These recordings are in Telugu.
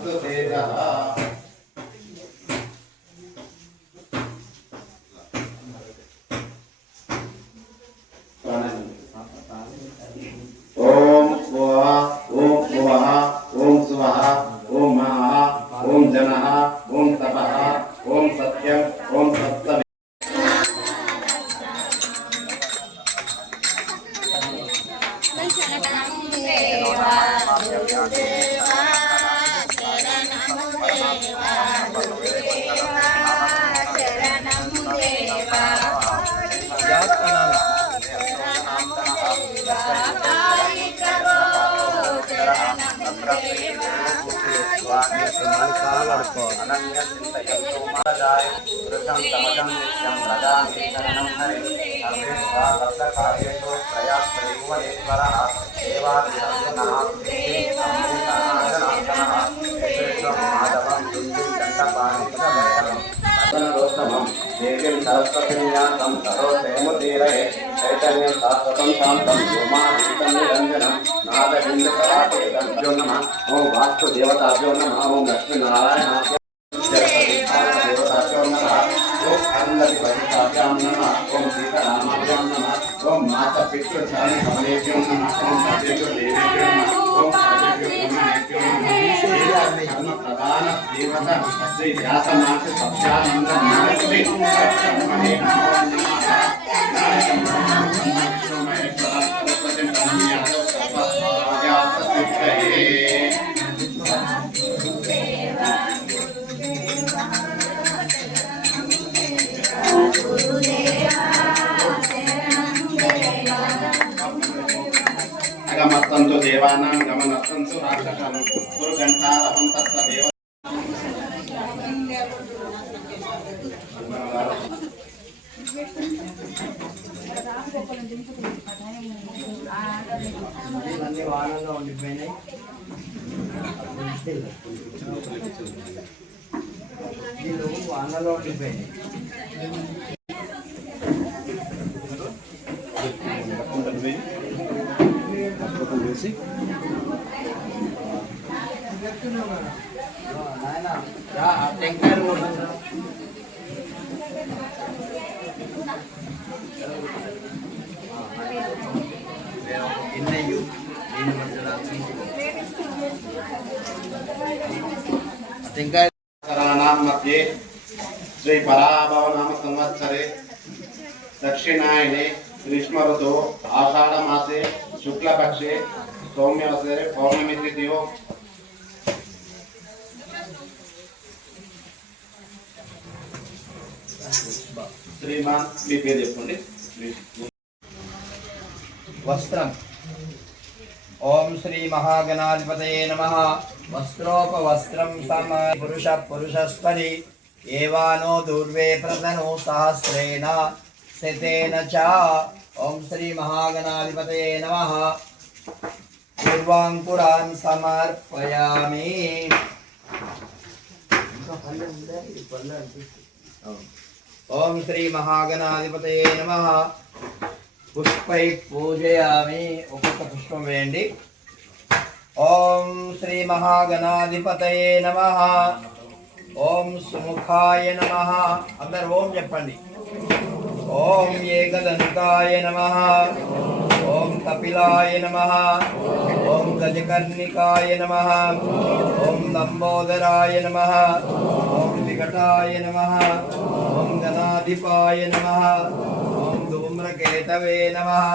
वस्तु तेजः ओम स्वाहा ओम स्वाहा ओम स्वाहा ओम महा ओम जनः ओम तपः ओम सत्यम ओम सत्य सरस्वतीयां सरोतेमुदीरये चैतन्यं शाश्वतं शान्तं व्योमातीतं निरञ्जनं नादबिन्दुकलातीतं भ्यो नमः ओं वास्तुदेवताभ्यो नमः ओं लक्ष्मीनारायणाभ्यो देवताभ्यो नमः ओं अन्नदिवदिताभ्यां नमः ओं सीतारामाभ्यां नमः ओं मातापितृचारि कमलेभ्यो नमः ओं सर्वेभ्यो देवेभ्यो नमः ओं सर्वेभ्यो ब्रह्मणेभ्यो नमः प्रधान देवता श्री व्यासनाथ सत्यानंद श्री ब्रह्मणे नमो नमः गमस्तंतु देवानां गमनस्तंतु राक्षसानां दुर्गंधारहं तत्स देव అన్ని వాహనంలో ఉండిపోయినాయి వీళ్ళు వాహనంలో ఉండిపోయినాయి టెంకాయలు मध्ये श्री पराभव नाम संवत्सरे दक्षिणायने ग्रीष्म ऋतु आषाढ़ मासे शुक्ल पक्षे सौम्यवसरे पौर्णमी तिथियो श्रीमान మీ పేరు చెప్పండి वस्त्रम ओम श्री महागणाधिपतये नमः वस्त्रोपवस्त्रं सम पुरुष पुरुषस्परि एवानो दूर्वे प्रदनो सहस्रेण शतेन च ओम श्री महागणाधिपतये नमः पूर्वांकुरान् समर्पयामि ओम श्री महागणाधिपतये नमः पुष्पै पूजयामि ఒక్కొక్క పుష్పం వేయండి ओम श्री महागणाधिपतये नमः ओम सुमुखाय नमः अंदर ओम చెప్పండి ओम एकदंताय नमः ओम कपिलाय नमः ओम गजकर्णिकाय नमः ओम लंबोदराय नमः ओम विकटाय नमः ओम गणाधिपाय नमः धूम्रकेतवे नमः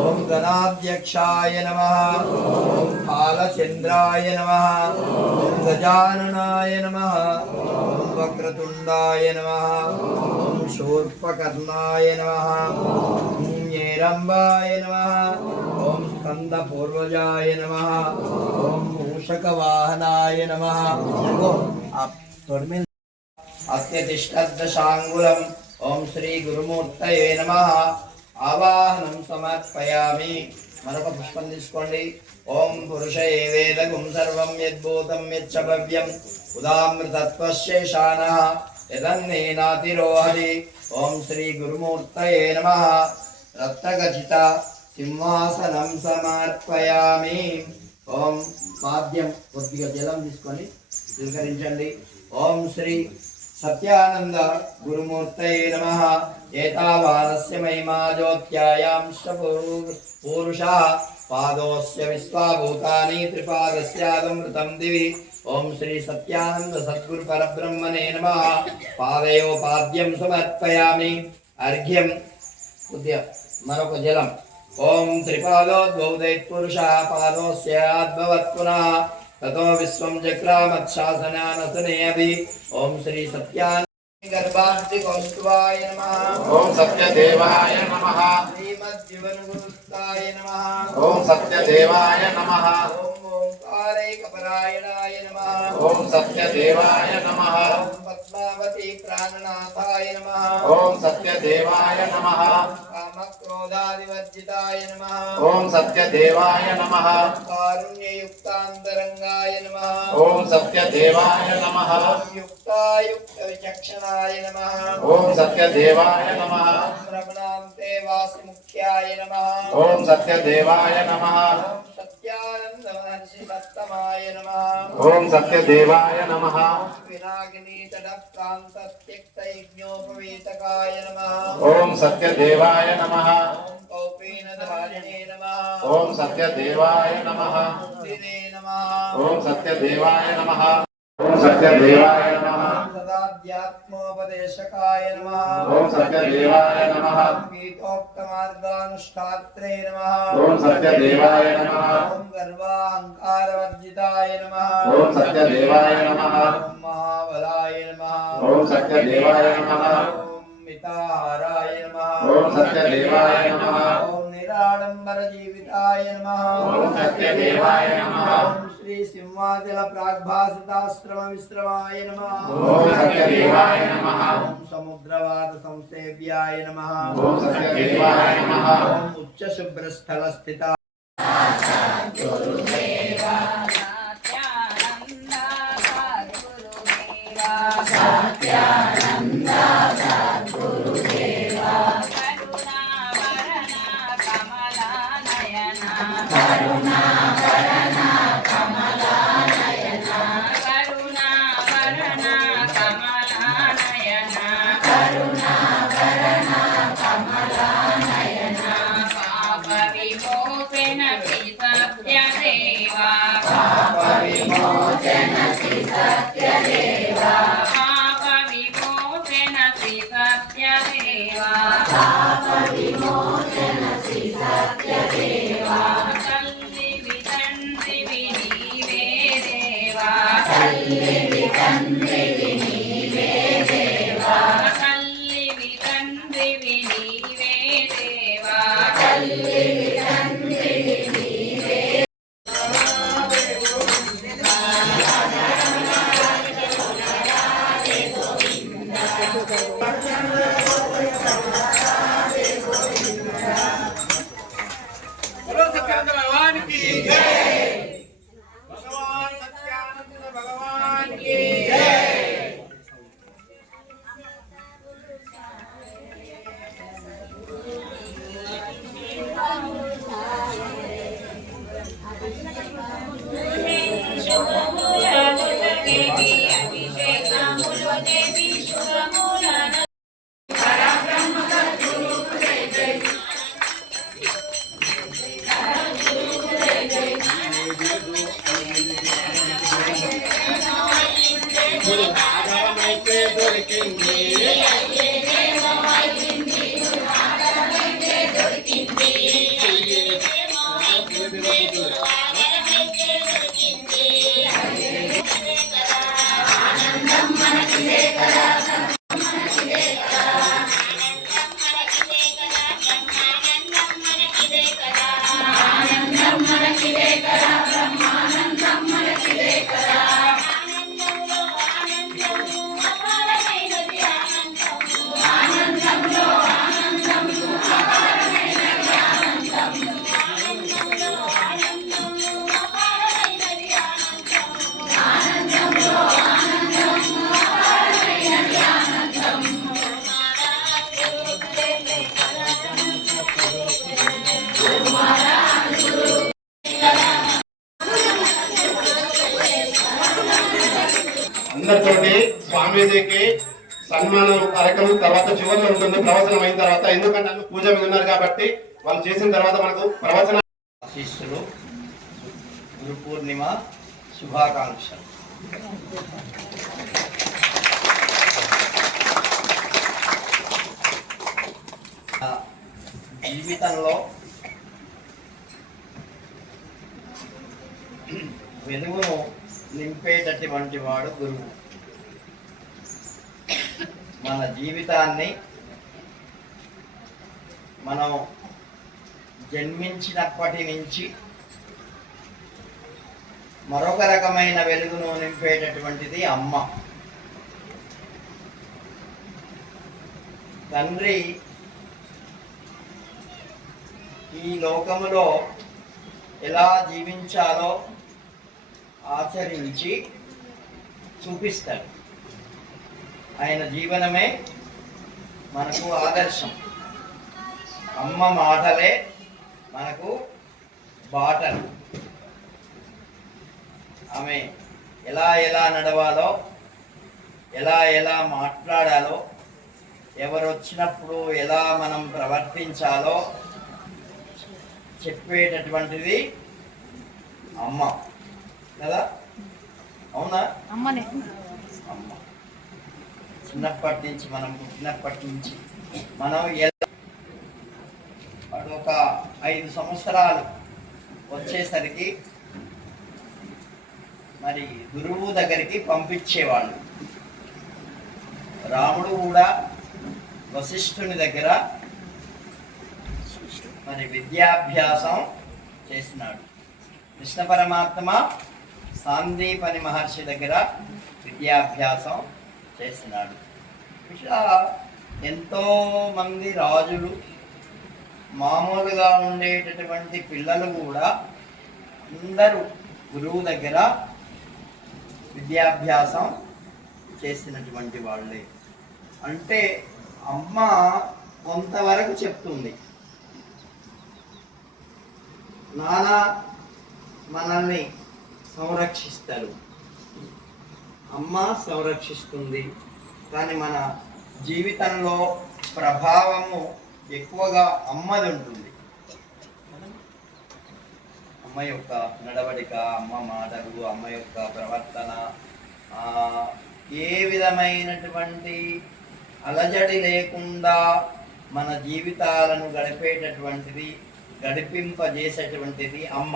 ओम गणाध्यक्षाय नमः ओम कालचंद्राय नमः ओम गजाननाय नमः ओम वक्रतुंडाय नमः ओम शूर्पकर्णाय नमः ओम येरंबाय नमः ओम स्कंदपूर्वजाय नमः ओम मूषकवाहनाय नमः आप अत्यतिष्ठद्दशांगुलम् ओम श्री गुरुमूर्तये नमः आवाहनं समर्पयामि मरొక పుష్పం తీసుకోండి ओम पुरुषये वेदगुं सर्वं यद्भूतं यच्च भव्यं उदामृतत्वशेषानः यदन्नेनातिरोहति ओम श्री गुरुमूर्तये नमः रत्नगचित सिंहासनं समर्पयामि ओम पाद्యం కొద్దిగా జలం తీసుకొని స్వీకరించండి. ఓం శ్రీ సత్యానంద గురుమూర్తయే నమః. ఏతావానస్య మహిమా జ్యోత్యాయాంశ పూరుషः పాదోస్య విశ్వాభూతాని త్రిపాదస్యాదమృతం దివి. ఓం శ్రీ సత్యానంద సద్గురు పరబ్రహ్మణే నమః. పాదయోపాద్యం సమర్పయామి. అర్ఘ్యం కొద్దిగా మరొక జలం. ఓం త్రిపాదోద్భవ దైత్పురుషः పాదోస్యాద్భవత్ పునః తతో విశ్వం చక్రామత్శాసనానసనే అభి. ఓం శ్రీ సత్యానంద గర్భాంతి కౌస్తువాయ నమః. ఓం సత్యదేవాయ నమః. శ్రీమద్జీవనగురుస్తాయ నమః. ఓం సత్యదేవాయ నమః. ఓం ఓంకారైకపరాయణాయ నమః. ఓం సత్యదేవాయ నమః. ఓం పద్మావతి ప్రాణనాథాయ నమః. ఓం సత్యదేవాయ నమః. కామక్రోధాదివర్జితాయ నమః. ఓం సత్యదేవాయ నమః. కారుణ్యయుక్తాంతరంగాయ నమః. ఓం సత్యదేవాయ నమః. యుక్తాయుక్త విచక్షణాయ నమః. ఓం సత్యదేవాయ నమః. రమణాంతే వాసిముఖ్యాయ నమః. ఓం సత్యదేవాయ నమః. ఓం సత్యానంద మహర్షి సత్తమాయ నమః. ఓం సత్యదేవాయ నమః. వినాగిని తటప్రాంత త్యక్త యజ్ఞోపవీతకాయ నమః. ఓం సత్యదేవాయ నమః. ఓం కౌపీనధారిణే నమః. ఓం సత్యదేవాయ నమః. దినే నమః. ఓం సత్యదేవాయ నమః. ఓం సత్యదేవాయ నమః. సదాధ్యాత్మోపదేశకాయ నమః. ఓం సత్యదేవాయ నమః. గీతోక్తమార్గానుష్ఠాత్రే నమః. ఓం సత్యదేవాయ నమః. ఓం గర్వాహంకారవర్జితాయ నమః. ఓం సత్యదేవాయ నమః. ఓం మహాబలాయ నమః. ఓం సత్యదేవాయ నమః. ఓం మితాహారాయ నమః. ఓం సత్యదేవాయ నమః. ఓం నిరాడంబర జీవితాయ నమః. ఓం సత్యదేవాయ నమః. ఓం శ్రీ సింహాచల ప్రాగ్భాసితాశ్రమ విశ్రమాయ నమః. ఓం సత్యదేవాయ నమః. ఓం సముద్రవాద సంసేవ్యాయ నమః. ఓం సత్యదేవాయ నమః. ఓం ఉచ్చ శుభ్రస్థల స్థిత भगवान की जय। भगवान सत्यानंद भगवान की जय। అందరితోటి స్వామీజీకి సన్మానం కార్యక్రమం తర్వాత చివరిలో ఉంటుంది ప్రవచనం అయిన తర్వాత. ఎందుకంటే పూజ మీద ఉన్నారు కాబట్టి వాళ్ళు చేసిన తర్వాత మనకు ప్రవచన ఆశీస్సులు, గురు పూర్ణిమ శుభాకాంక్షలు. జీవితంలో వెలుగును నింపేటటువంటి వాడు గురువు. మన జీవితాన్ని మనం జన్మించినప్పటి నుంచి మరొక రకమైన వెలుగును నింపేటటువంటిది అమ్మ. తండ్రి ఈ లోకములో ఎలా జీవించాలో ఆచరించి చూపిస్తాడు. ఆయన జీవనమే మనకు ఆదర్శం. అమ్మ మాటలే మనకు బాటలు. ఆమె ఎలా ఎలా నడవాలో, ఎలా మాట్లాడాలో, ఎవరు వచ్చినప్పుడు ఎలా మనం ప్రవర్తించాలో చెప్పేటటువంటిది అమ్మ కదా. అవునా? అమ్మనే. అమ్మ చిన్నప్పటి నుంచి, మనం పుట్టినప్పటి నుంచి మనం ఒక 5 సంవత్సరాలు వచ్చేసరికి మరి గురువు దగ్గరికి పంపించేవాళ్ళు. రాముడు కూడా వశిష్ఠుని దగ్గర మరి విద్యాభ్యాసం చేసినాడు. కృష్ణ పరమాత్మ సాందీపని మహర్షి దగ్గర విద్యాభ్యాసం చేసినాడు. ఇట్లా ఎంతో మంది రాజులు, మామూలుగా ఉండేటటువంటి పిల్లలు కూడా అందరూ గురువు దగ్గర విద్యాభ్యాసం చేసినటువంటి వాళ్ళే. అంటే అమ్మ కొంతవరకు చెప్తుంది. నాన్న మనల్ని సంరక్షిస్తారు, అమ్మ సంరక్షిస్తుంది. కానీ మన జీవితంలో ప్రభావము ఎక్కువగా అమ్మది ఉంటుంది. అమ్మ యొక్క నడవడిక, అమ్మ మాటలు, అమ్మ యొక్క ప్రవర్తన, ఏ విధమైనటువంటి అలజడి లేకుండా మన జీవితాలను గడిపింపజేసేటువంటిది అమ్మ.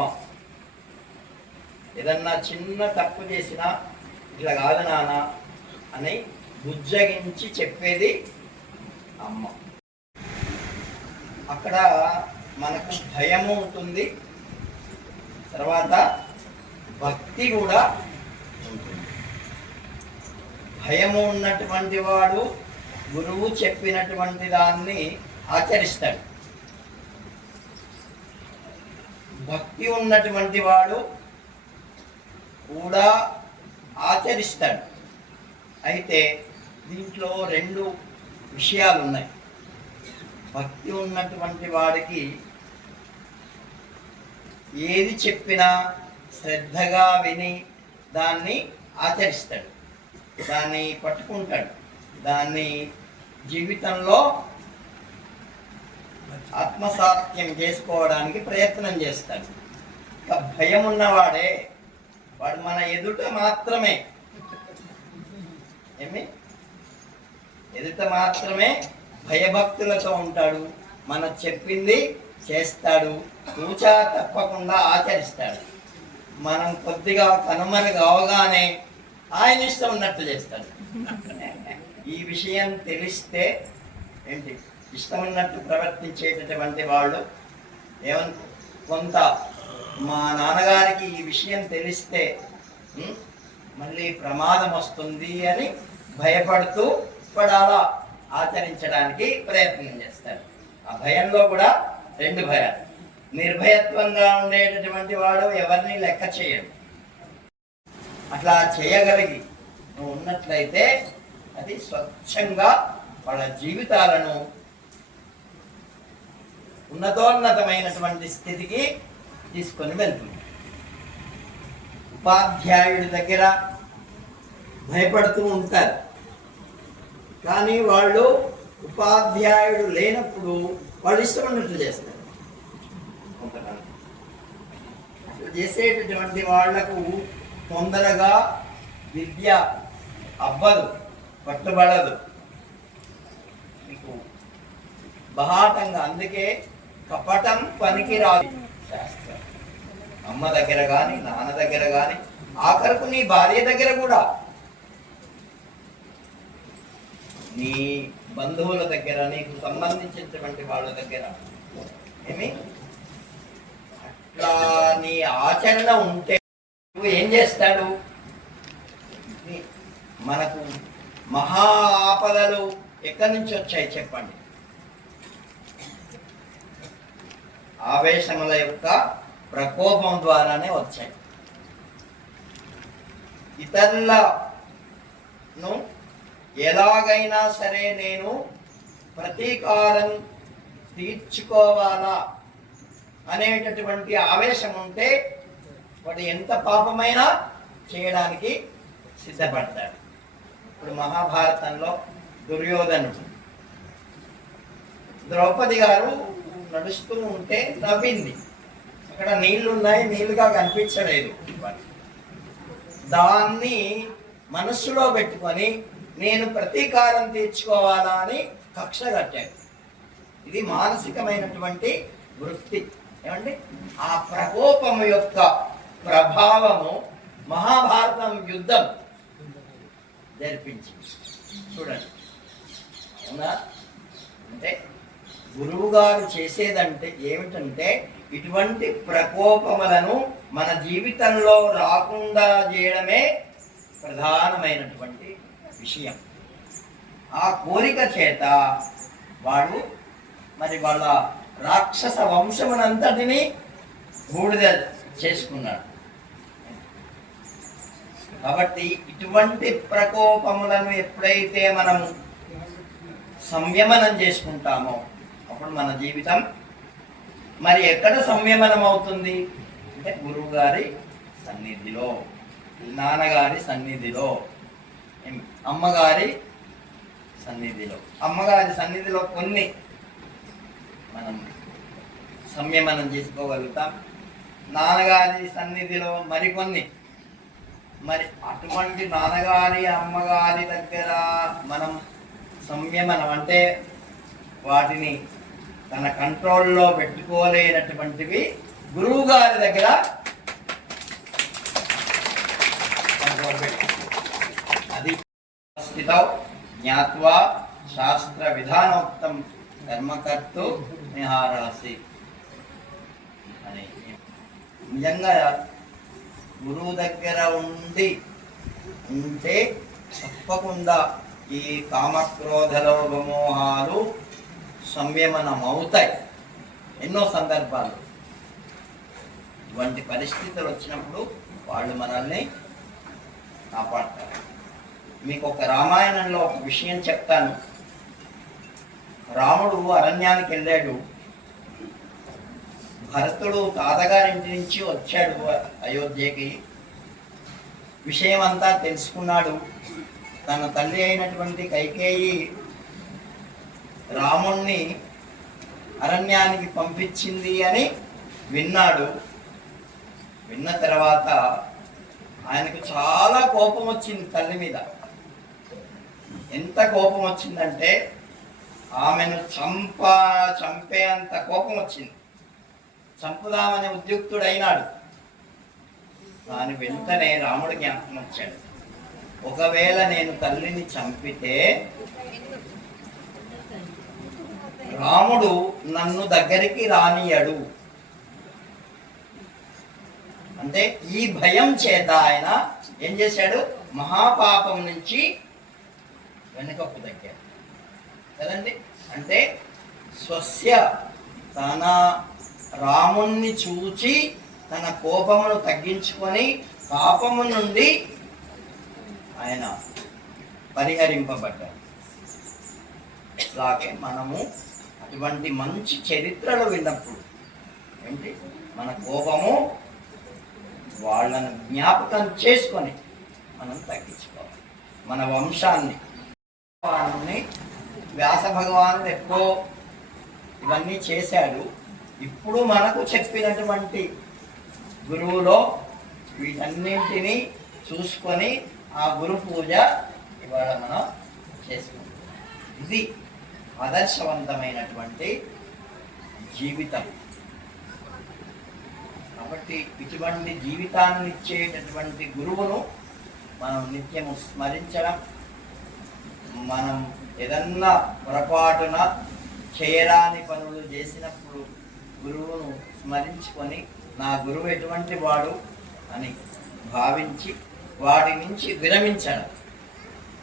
ఏదన్నా చిన్న తప్పు చేసినా ఇట్లా కాదు నాన్న అని బుజ్జగించి చెప్పేది అమ్మ. అక్కడ మనకు భయము ఉంటుంది, తర్వాత భక్తి కూడా ఉంటుంది. భయము ఉన్నటువంటి వాడు గురువు చెప్పినటువంటి దాన్ని ఆచరిస్తాడు. భక్తి ఉన్నటువంటి వాడు కూడా ఆచరిస్తాడు. అయితే దీంట్లో 2 విషయాలు ఉన్నాయి. భక్తి ఉన్నటువంటి వాడికి ఏది చెప్పినా శ్రద్ధగా విని దాన్ని ఆచరిస్తాడు, దాన్ని పట్టుకుంటాడు, దాన్ని జీవితంలో ఆత్మసాత్యం చేసుకోవడానికి ప్రయత్నం చేస్తాడు. ఇక భయం ఉన్నవాడే వాడు మన ఎదుట మాత్రమే భయభక్తులతో ఉంటాడు. మన చెప్పింది చేస్తాడు, తూచా తప్పకుండా ఆచరిస్తాడు. మనం కొద్దిగా కనుమరుగు అవగానే ఆయన ఇష్టం ఉన్నట్టు చేస్తాడు. ఈ విషయం తెలిస్తే ఏంటి, ఇష్టం ఉన్నట్టు ప్రవర్తించేటటువంటి వాళ్ళు కొంత మా నాన్నగారికి ఈ విషయం తెలిస్తే మళ్ళీ ప్రమాదం వస్తుంది అని భయపడుతూ వాడు అలా ఆచరించడానికి ప్రయత్నం చేస్తాడు. ఆ భయంలో కూడా 2 భయాలు. నిర్భయత్వంగా ఉండేటటువంటి వాడు ఎవరిని లెక్క చేయడు. అట్లా చేయగలిగి నువ్వు ఉన్నట్లయితే అది స్వచ్ఛంగా వాళ్ళ జీవితాలను ఉన్నతోన్నతమైనటువంటి స్థితికి తీసుకొని వెళ్తుంది. ఉపాధ్యాయుడి దగ్గర భయపడుతూ ఉంటారు. కానీ వాళ్ళు ఉపాధ్యాయుడు లేనప్పుడు వాళ్ళు ఇష్టం ఉన్నట్లు చేస్తారు. కొంతమంది చేసేటటువంటి వాళ్లకు తొందరగా విద్య అవ్వదు, పట్టుబడదు. మీకు బహాటంగా, అందుకే కపటం పనికిరాదు శాస్త్రం. అమ్మ దగ్గర కానీ, నాన్న దగ్గర కానీ, ఆఖరకు నీ భార్య దగ్గర కూడా, నీ బంధువుల దగ్గర, నీకు సంబంధించినటువంటి వాళ్ళ దగ్గర ఏమి అట్లా నీ ఆచరణ ఉంటే నువ్వు ఏం చేస్తాడు? మనకు మహా ఆపదలు ఎక్కడి నుంచి వచ్చాయి చెప్పండి? ఆవేశముల యొక్క ప్రకోపం ద్వారానే వచ్చాయి. ఇతరులను ఎలాగైనా సరే నేను ప్రతీకారం తీర్చుకోవాలా అనేటటువంటి ఆవేశం ఉంటే వాడు ఎంత పాపమైనా చేయడానికి సిద్ధపడతాడు. ఇప్పుడు మహాభారతంలో దుర్యోధనుడు, ద్రౌపది గారు నడుస్తూ ఉంటే నవ్వింది. అక్కడ నీళ్లున్నాయి, నీళ్లుగా కనిపించలేదు. దాన్ని మనస్సులో పెట్టుకొని నేను ప్రతీకారం తీర్చుకోవాలా అని కక్ష కట్టాడు. ఇది మానసికమైనటువంటి వృత్తి. ఏమండి? ఆ ప్రకోపము యొక్క ప్రభావము మహాభారతం యుద్ధం జరిపించింది. చూడండి, అవునా? అంటే గురువు గారు చేసేదంటే ఏమిటంటే ఇటువంటి ప్రకోపములను మన జీవితంలో రాకుండా చేయడమే ప్రధానమైనటువంటి విషయం. ఆ కోరిక చేత వాడు మరి వాళ్ళ రాక్షస వంశమునంతటిని బూడిద చేసుకున్నాడు. కాబట్టి ఇటువంటి ప్రకోపములను ఎప్పుడైతే మనము సంయమనం చేసుకుంటామో అప్పుడు మన జీవితం మరి ఎక్కడ సంయమనం అవుతుంది అంటే గురువు గారి సన్నిధిలో, నాన్నగారి సన్నిధిలో, అమ్మగారి సన్నిధిలో. అమ్మగారి సన్నిధిలో కొన్ని మనం సంయమనం చేసుకోగలుగుతాం, నాన్నగారి సన్నిధిలో మరికొన్ని. మరి అటువంటి నాన్నగారి అమ్మగారి దగ్గర మనం సంయమనం అంటే వాటిని తన కంట్రోల్లో పెట్టుకోలేనటువంటివి గురువు గారి దగ్గర కంట్రోల్ పెట్టు. అది స్థిత జ్ఞాత్వా శాస్త్ర విధానోక్తం కర్మకర్తు నిహారాసి అని. నిజంగా గురువు దగ్గర ఉంటే తప్పకుండా ఈ కామక్రోధ లోభమోహాలు సంయమనం అవుతాయి. ఎన్నో సందర్భాలు ఇటువంటి పరిస్థితులు వచ్చినప్పుడు వాళ్ళు మనల్ని కాపాడతారు. మీకు ఒక రామాయణంలో ఒక విషయం చెప్తాను. రాముడు అరణ్యానికి వెళ్ళాడు. భరతుడు తాతగారింటి నుంచి వచ్చాడు అయోధ్యకి. విషయం అంతా తెలుసుకున్నాడు. తన తల్లి అయినటువంటి కైకేయి రాముణ్ణి అరణ్యానికి పంపించింది అని విన్నాడు. విన్న తర్వాత ఆయనకు చాలా కోపం వచ్చింది తల్లి మీద. ఎంత కోపం వచ్చిందంటే ఆమెను చంపేంత కోపం వచ్చింది. చంపుదామనే ఉద్యుక్తుడైనాడు. దాని వెంటనే రాముడి జ్ఞాపకం వచ్చాడు. ఒకవేళ నేను తల్లిని చంపితే రాముడు నన్ను దగ్గరికి రానియడు. అంటే ఈ భయం చేత ఆయన ఏం చేశాడు? మహాపాపం నుంచి వెనుకకు దగ్గర కదండి. అంటే స్వస్య తన రాముణ్ణి చూచి తన కోపమును తగ్గించుకొని పాపము నుండి ఆయన పరిహరింపబడ్డారు. అలాగే మనము అటువంటి మంచి చరిత్రలు విన్నప్పుడు ఏంటి మన కోపము వాళ్ళను జ్ఞాపకం చేసుకొని మనం తగ్గించుకోవాలి. మన వంశాన్ని వ్యాస భగవానుడు ఎప్పుడో ఇవన్నీ చేశాడు. ఇప్పుడు మనకు చెప్పినటువంటి గురువులో వీటన్నింటినీ చూసుకొని ఆ గురు పూజ ఇవాళ మనం చేసుకుంటాం. ఇది ఆదర్శవంతమైనటువంటి జీవితం. కాబట్టి ఇటువంటి జీవితాన్ని ఇచ్చేటటువంటి గురువును మనం నిత్యము స్మరించడం, మనం ఏదన్నా పొరపాటున చేయరాని పనులు చేసినప్పుడు గురువును స్మరించుకొని నా గురువు ఎటువంటి వాడు అని భావించి వాడి నుంచి విరమించడం,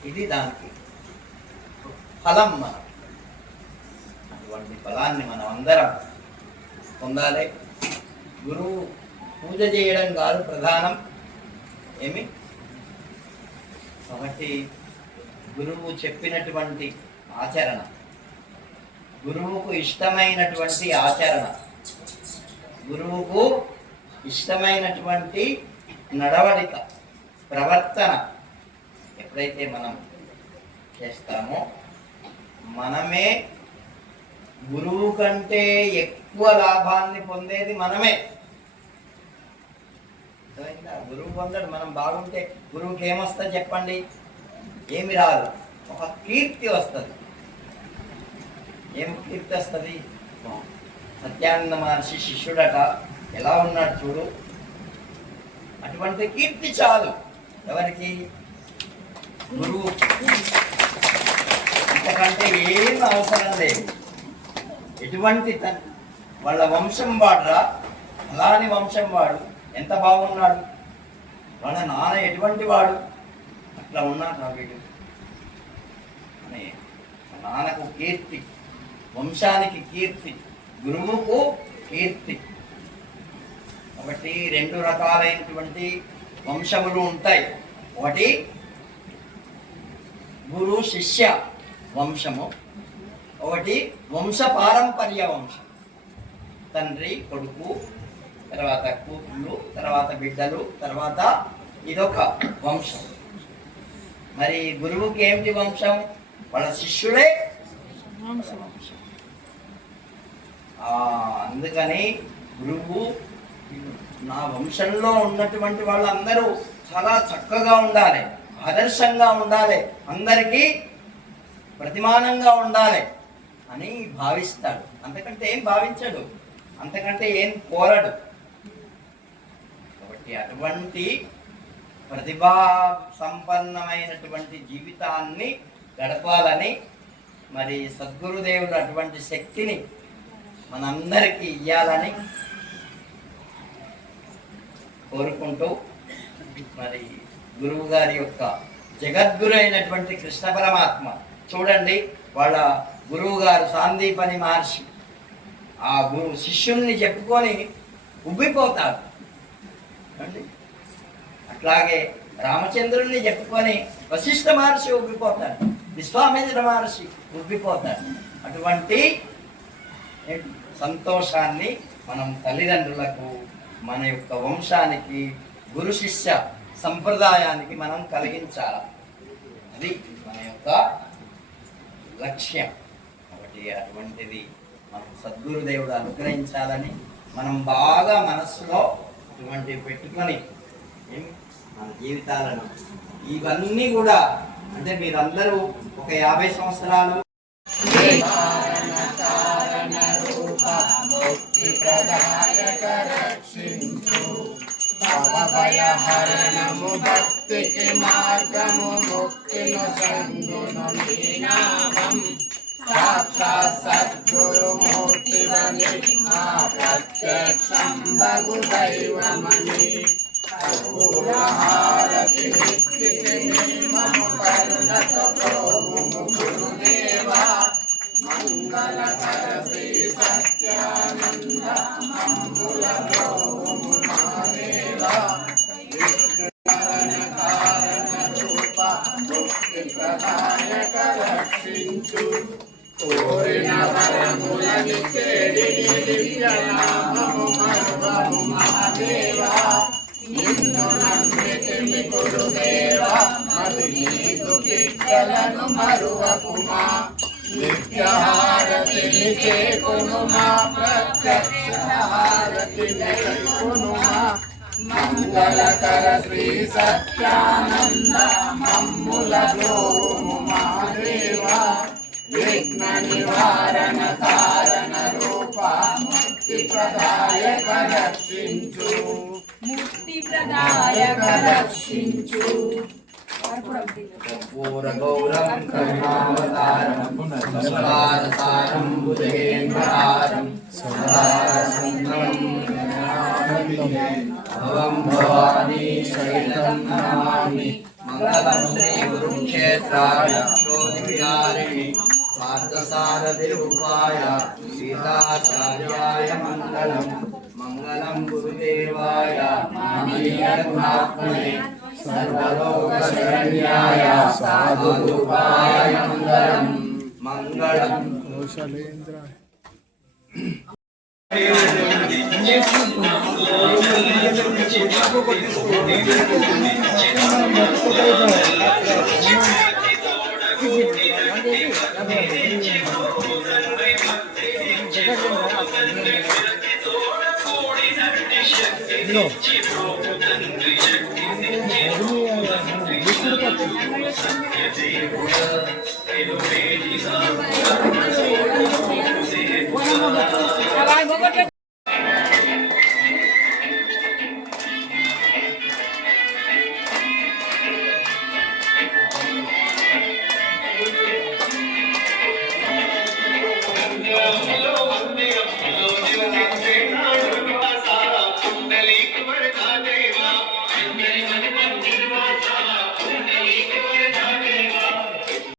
ఇది దానికి ఫలం. మనం అటువంటి ఫలాన్ని మనం అందరం పొందాలి. గురువు పూజ చేయడం కాదు ప్రధానం ఏమి. కాబట్టి గురువు చెప్పినటువంటి ఆచరణ, గురువుకు ఇష్టమైనటువంటి ఆచరణ, గురువుకు ఇష్టమైనటువంటి నడవడిక, ప్రవర్తన ఎప్పుడైతే మనం చేస్తామో మనమే గురువు కంటే ఎక్కువ లాభాన్ని పొందేది మనమే. గురువు పొందడు, మనం బాగుంటే గురువుకి ఏమొస్తుంది చెప్పండి? ఏమి రాదు, ఒక కీర్తి వస్తుంది. ఏం కీర్తి వస్తుంది? సత్యానంద మహర్షి శిష్యుడట, ఎలా ఉన్నాడు చూడు, అటువంటి కీర్తి చాలు. ఎవరికి? గురువు. ఇంతకంటే ఏం అవసరం లేదు. ఎటువంటి వాళ్ళ వంశం వాడురా, అలాని వంశం వాడు, ఎంత బాగున్నాడు, వాళ్ళ నాన్న ఎటువంటి వాడు, అట్లా ఉన్నాడు నా వీడు అని నాన్నకు కీర్తి, వంశానికి కీర్తి, గురువుకు కీర్తి. కాబట్టి రెండు రకాలైనటువంటి వంశములు ఉంటాయి. ఒకటి గురు శిష్య వంశము, ఒకటి వంశ పారంపర్య వంశం. తండ్రి కొడుకు, తర్వాత కూతుళ్ళు, తర్వాత బిడ్డలు, తర్వాత ఇదొక వంశం. మరి గురువుకి ఏమిటి వంశం? వాళ్ళ శిష్యుడే వంశం. అందుకని గురువు నా వంశంలో ఉన్నటువంటి వాళ్ళందరూ చాలా చక్కగా ఉండాలి, ఆదర్శంగా ఉండాలి, అందరికీ ప్రతిమానంగా ఉండాలి అని భావిస్తాడు. అంతకంటే ఏం భావించడు, అంతకంటే ఏం కోరడు. కాబట్టి అటువంటి ప్రతిభా సంపన్నమైనటువంటి జీవితాన్ని గడపాలని మరి సద్గురుదేవుడు అటువంటి శక్తిని మనందరికీ ఇయ్యాలని కోరుకుంటూ, మరి గురువు గారి యొక్క జగద్గురు అయినటువంటి కృష్ణ పరమాత్మ చూడండి, వాళ్ళ గురువు గారు సాందీపని మహర్షి ఆ గురు శిష్యుల్ని చెప్పుకొని ఉబ్బిపోతాడు. అట్లాగే రామచంద్రుల్ని చెప్పుకొని వశిష్ఠ మహర్షి ఉబ్బిపోతాడు, విశ్వామిత్ర మహర్షి ఉబ్బిపోతాడు. అటువంటి సంతోషాన్ని మనం తల్లిదండ్రులకు, మన యొక్క వంశానికి, గురు శిష్య సంప్రదాయానికి మనం కలిగించాలి. అది మన యొక్క లక్ష్యం. కాబట్టి అటువంటిది మనం సద్గురుదేవుడు అనుగ్రహించాలని మనం బాగా మనస్సులో అటువంటివి పెట్టుకొని మన జీవితాలను, ఇవన్నీ కూడా అంటే మీరందరూ ఒక 50 సంవత్సరాలు భయహరణము భక్తికి మార్గము ముక్తిను సంగును నీ నామం సాక్షాత్ సద్గురుమూర్తివని మా ప్రత్యక్షం బగు దైవమని హారతి నిత్యకి మము కరుణతో ప్రోముము గురుదేవా మంగళకర శ్రీ సత్యానంద మంగుల ప్రోముము మాదేవా కారణ రూప ముక్తి ప్రదాయక రక్షించు కోరిన వరములని చేడిని దివ్యనామము మరువము మహాదేవా నిన్ను నమ్మితిమి గురుదేవా పతి నీదు బిడ్డలను మరువకుమా నిత్యహారతిని చేకొనుమా ప్రత్యక్ష హారతిని కైకొనుమా మంగళకర శ్రీ సత్యానంద మమ్ముల బ్రోము మహాదేవా విఘ్న నివారణ కారణ రూప ముక్తి ప్రదాయక రక్షించు ముక్తి ప్రదాయక రక్షించు. కర్పూర గౌరం కరుణావతారం సంసారసారం భుజగేంద్రహారం భవం భవానీ శైలం నమామి మంగళం శ్రీ కురుక్షేత్రాయ శోధివిహారిణి పార్థసారథిరూపాయ సీతాచార్యాయ మంగళం మంగళం గురుదేవాయ మహనీయాత్మనే సర్వలోకశరణ్యాయ సాధురూపాయ మంగళం మంగళం Abajo,